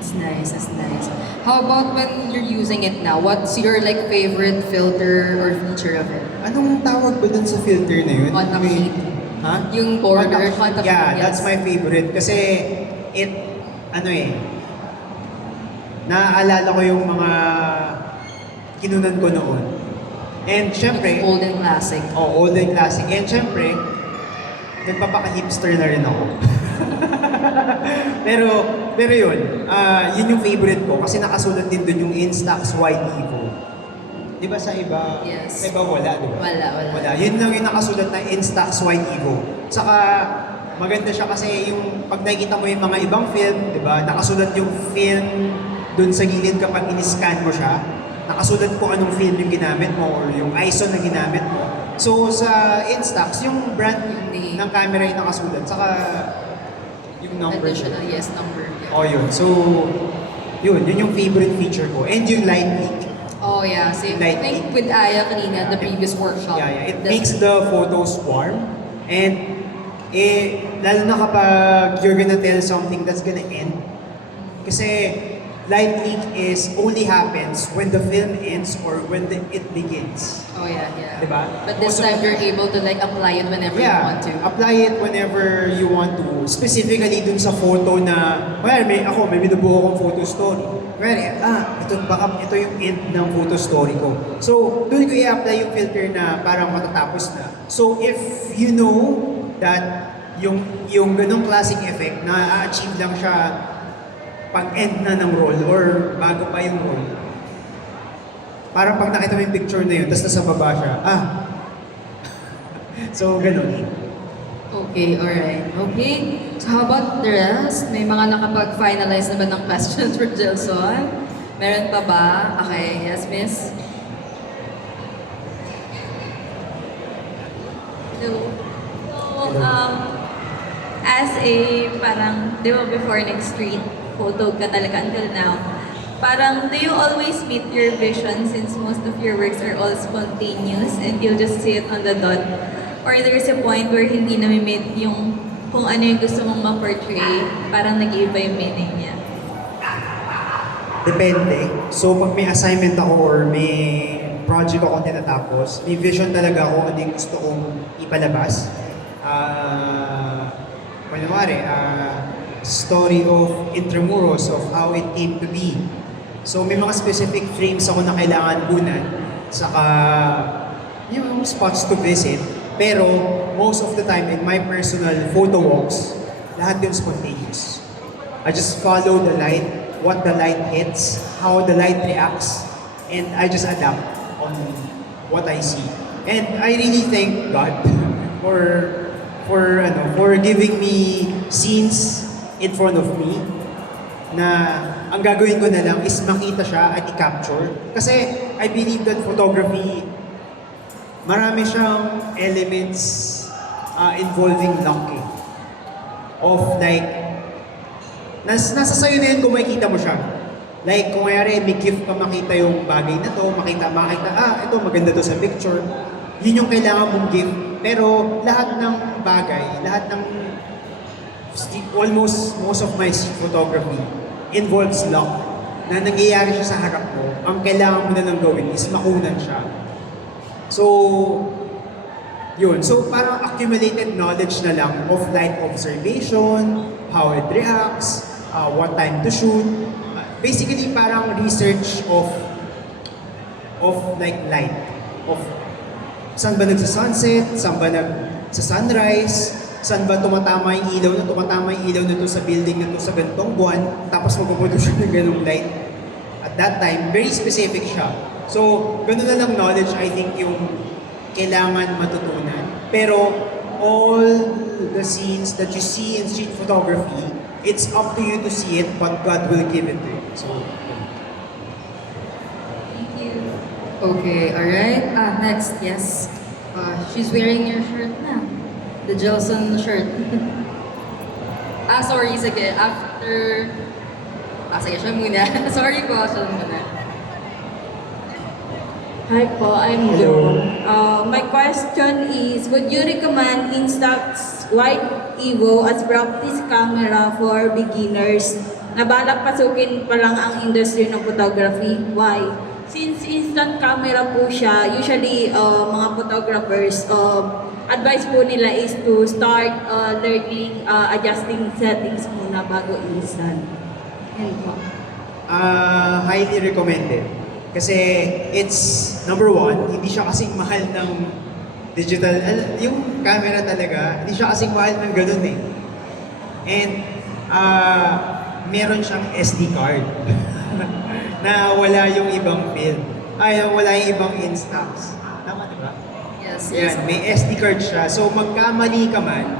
It's nice, it's nice. How about when you're using it now? What's your like favorite filter or feature of it? Anong tawag ba dun sa filter na yun? Contact sheet. Ha? Yung border, contact Yeah, sheet, that's yes. my favorite. Kasi, naaalala ko yung mga kinunan ko noon. And syempre, It's old and classic. old and classic. And syempre, nagpapaka-hipster na rin ako. pero yun, yun yung favorite ko kasi nakasulat din dun yung Instax White Evo. Di ba sa iba? Yes. Sa iba wala, di ba? Wala. Yun lang yung nakasulat na Instax White Evo. Saka maganda siya kasi yung pag nakikita mo yung mga ibang film, di ba? Nakasulat yung film dun sa gilid kapag in-scan mo siya. Nakasulat kung anong film yung ginamit mo or yung ISO na ginamit mo. So sa Instax, yung brand Yung ng camera yung nakasulat. Saka yung number. Additional, yes, number. Oh, yun. So, yun yung favorite feature ko. And yung light leak. Oh yeah, same. I Light think leak. with Aya kanina, the previous workshop. It that's- makes the photos warm. And lalo na kapag you're gonna tell something that's gonna end. Kasi light leak is only happens when the film ends or when it begins. Oh yeah. Diba? But this Most of- time you're able to like apply it whenever you want to. apply it whenever you want to. Specifically dun sa photo na, may binubuo akong photo story. Ito yung end ng photo story ko. So, dun ko i-apply yung filter na parang matatapos na. So, if you know that yung ganong classic effect na a-achieve lang siya pag-end na ng role or bago pa yung role, parang pag nakita mo yung picture na yun, tapos nasa baba siya, So, ganun. Okay, alright. Okay, so how about the rest? May mga nakapag-finalize naman ng questions for Jelson? Meron pa ba? Okay, yes, miss? So, as a parang, di ba before nag-street photo ka talaga until now, parang do you always meet your vision since most of your works are all spontaneous and you'll just see it on the dot? Or there's a point where hindi na-meet yung kung ano yung gusto mong ma-portray, parang nag-iiba yung meaning niya? Depende. So, pag may assignment ako or may project ako tinatapos, may vision talaga ako ano yung gusto kong ipalabas. Story of Intramuros, of how it came to be. So, may mga specific frames ako na kailangan kunan, saka yung spots to visit. Pero, most of the time in my personal photo walks, lahat yun spontaneous. I just follow the light, what the light hits, how the light reacts, and I just adapt on what I see. And I really thank God for giving me scenes in front of me na ang gagawin ko na lang is makita siya at i-capture. Kasi I believe that photography, marami siyang elements involving luck eh. Of like, nasa sayo na yun kung makikita mo siya. Like, kung mayari, may gift ka makita yung bagay na to, makita, ito maganda to sa picture. Yun yung kailangan mong gift. Pero lahat ng bagay, almost most of my photography involves luck. Na nangyayari siya sa harap mo, ang kailangan mo na lang gawin is makunan siya. So, yun. So, parang accumulated knowledge na lang of light observation, how it reacts, what time to shoot. Basically, parang research of like light. Of saan ba nagsa-sunset, saan ba nagsa-sunrise, saan ba tumatama yung ilaw na to sa building na to sa ganitong buwan, tapos magpuproduce siya ng ganong light. At that time, very specific siya. So, ganun na lang knowledge, I think, yung kailangan matutunan. Pero, all the scenes that you see in street photography, it's up to you to see it, but God will give it to you. So, Thank you. Okay, alright. Next, yes. She's wearing your shirt na. The Jelson shirt. Sorry, sige. After... sige, siya muna. Sorry po, siya muna. Hi po, I'm Jo. My question is, would you recommend Instax White Evo as practice camera for beginners na balak pasukin pa lang ang industry ng photography? Why? Since instant camera po siya, usually mga photographers, advice po nila is to start learning adjusting settings muna bago instant. Yan po. highly recommended. Kasi it's, number one, hindi siya kasing mahal ng digital, yung camera talaga, hindi siya kasing mahal ng ganun eh. And meron siyang SD card na wala yung ibang film. Wala yung ibang Instax. Tama, di ba? Yes, Yan, may SD card siya. So magkamali ka man,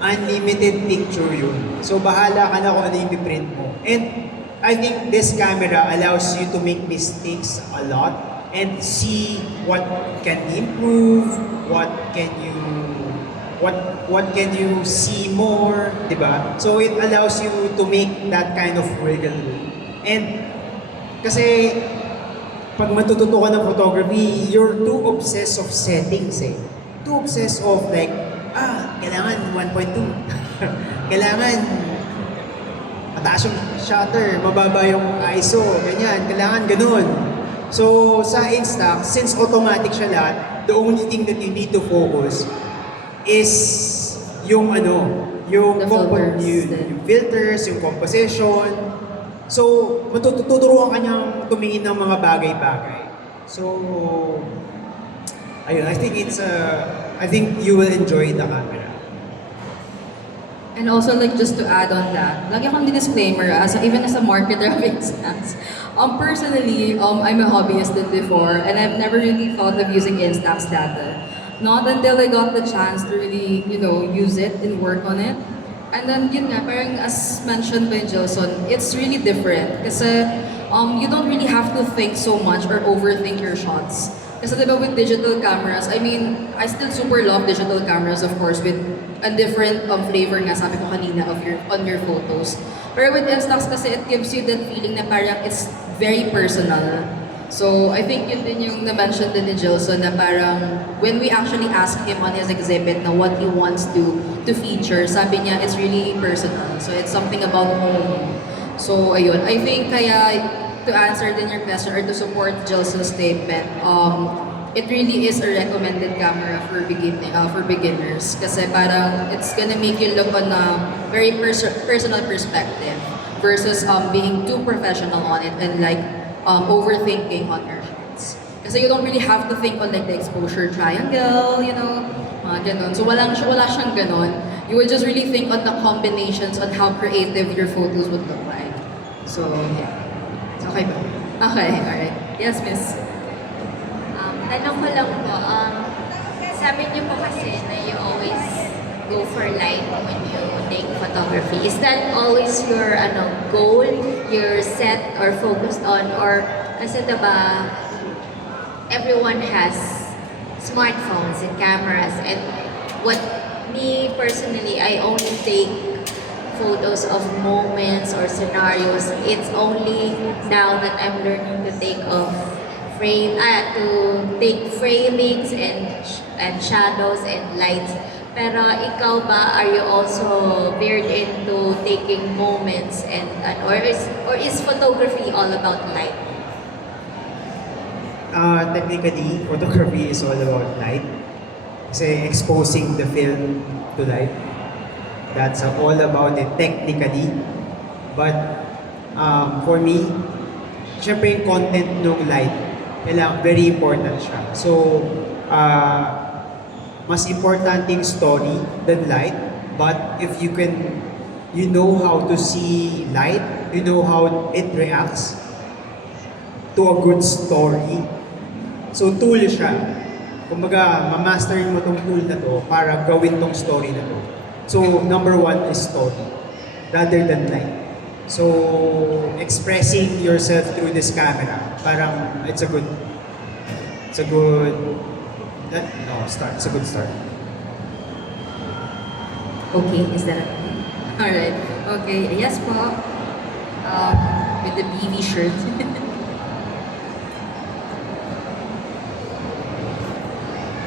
unlimited picture yun. So bahala ka na kung ano yung piprint mo. And I think this camera allows you to make mistakes a lot and see what can improve, what can you see more, di ba? So it allows you to make that kind of wiggle room. And kasi pag matututo ka ng photography, you're too obsessed of settings eh. Too obsessed of like, kailangan 1.2. Kailangan mataas yung shutter, mababa yung ISO, ganyan. Kailangan ganun. So, sa Instax, since automatic siya lahat, the only thing that you need to focus is yung yung The filters. yung filters, yung composition. So, matututuruan ka niyang tumingin ng mga bagay-bagay. So, ayun, I think you will enjoy the camera. And also, like, just to add on that, lagi akong disclaimer, even as a marketer of Instax, personally, I'm a hobbyist din before, and I've never really thought of using Instax data. Not until I got the chance to really, use it and work on it. And then, yun nga, parang as mentioned by Jilson, it's really different. Kasi, you don't really have to think so much or overthink your shots. Kasi diba with digital cameras, I mean, I still super love digital cameras, of course, with a different flavor nga, sabi ko kanina, on your photos. Pero with Instax kasi, it gives you that feeling na parang it's very personal. So, I think yun din yung na-mention din ni Jilson na parang when we actually ask him on his exhibit na what he wants to feature, sabi niya, it's really personal. So, it's something about home. So, ayun. I think kaya to answer din your question or to support Jilson's statement, it really is a recommended camera for beginners. Kasi parang it's gonna make you look on a very personal perspective versus being too professional on it and like overthinking on your shots. Kasi you don't really have to think on like the exposure triangle, mga ganon. So wala siyang ganon. You would just really think on the combinations on how creative your photos would look like. So, yeah. Okay ba? Okay, alright. Yes, miss. Tanong ko lang po, sabi niyo po kasi na you always go for light when you take photography. Is that always your goal, your set or focused on? Or kasi diba, everyone has smartphones and cameras, and me personally, I only take photos of moments or scenarios. It's only now that I'm learning to take framings and shadows and lights. Pero ikaw ba, are you also veered into taking moments or is photography all about light? Technically, photography is all about light. Kasi exposing the film to light. That's all about it technically. But for me, syempre yung content ng light, very important siya. So, mas important yung story than light. But if you know how to see light, you know how it reacts to a good story. So, tool siya. Kumbaga, ma-masterin mo tong tool na to para gawin tong story na to. So, number one is story, rather than light. So, expressing yourself through this camera, parang it's a good start. It's a good start. Okay, is that alright? Okay, yes po. With the BV shirt.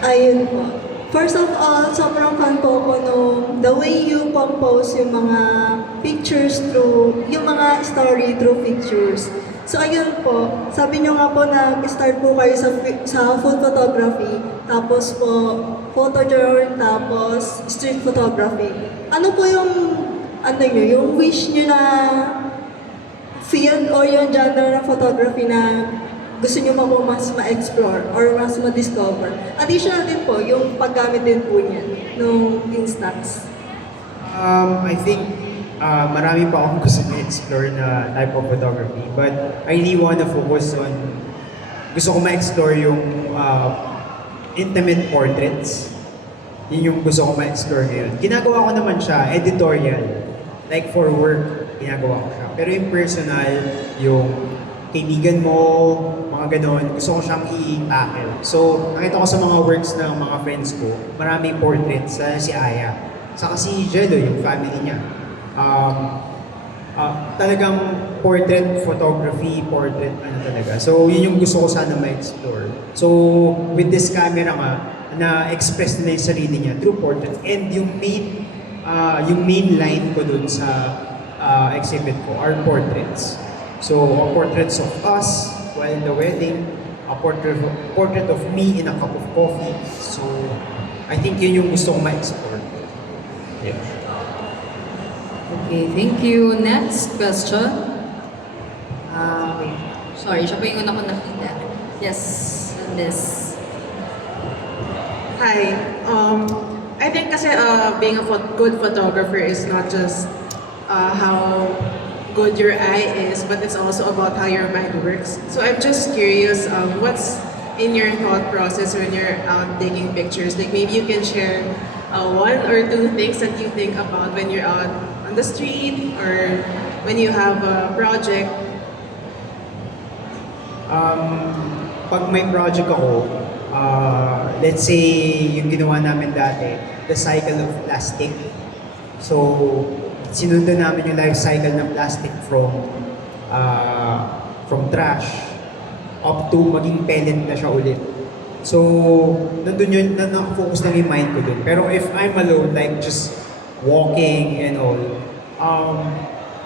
Ayun po. First of all, sobrang fan po ko nung the way you compose yung mga pictures yung mga story through pictures. So ayun po, sabi nyo nga po nag-start po kayo sa food photography, tapos po photo journal, tapos street photography. Ano po yung wish nyo na field or yung genre ng photography na gusto nyo po mas ma-explore or mas ma-discover. Additional din po, yung paggamit din po niyan nung Instax. I think marami pa akong gusto i-explore na type of photography. But I really wanna focus on, gusto ko ma-explore yung intimate portraits. Yun yung gusto ko ma-explore ngayon. Ginagawa ko naman siya, editorial. Like for work, ginagawa ko siya. Pero yung personal, yung kaibigan mo, mga ganon, gusto ko siyang i-tackle. So, nakita ko sa mga works ng mga friends ko, maraming portraits, si Aya. Saka si Jello, yung family niya. Talagang portrait photography, portrait ano talaga. So, yun yung gusto ko sana ma-explore. So, with this camera nga, na-express nila yung sarili niya through portrait. And yung main line ko dun sa exhibit ko are portraits. So, portraits of us while in the wedding, a portrait of me in a cup of coffee. So, I think yun yung gusto kong ma-explore. Yeah. Okay, thank you. Next question. Wait. Sorry, siya pa yung una ko nakita. Yes, this. Hi. I think kasi being a good photographer is not just how good your eye is, but it's also about how your mind works. So I'm just curious, what's in your thought process when you're out taking pictures? Like maybe you can share one or two things that you think about when you're out on the street or when you have a project. Pag may project ako, let's say yung ginawa namin dati, the cycle of plastic. So, sinundan namin yung life cycle ng plastic from trash up to maging pellet na siya ulit. So, nandun yun, nakafocus lang yung mind ko dun. Pero if I'm alone, like just walking and all,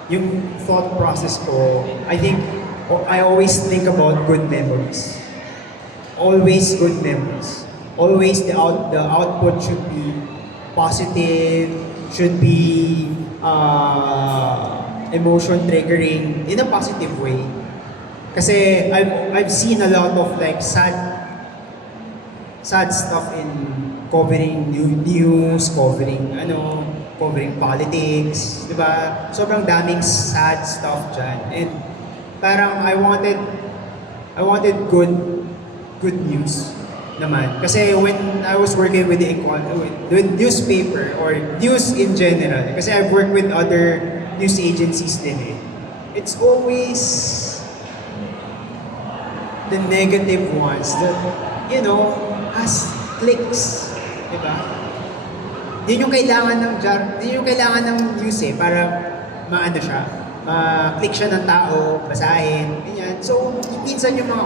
yung thought process ko, I think, I always think about good memories. Always good memories. Always the output should be positive, should be emotion triggering in a positive way. Kasi I've seen a lot of like sad stuff in covering news, covering politics, di ba? Sobrang daming sad stuff dyan. And parang I wanted good news naman. Kasi when I was working with with newspaper or news in general, kasi I've worked with other news agencies din eh. It's always the negative ones that, has clicks. Diba? Yun yung kailangan ng news eh, para ma-click siya ng tao, basahin, ganyan. So, minsan yung mga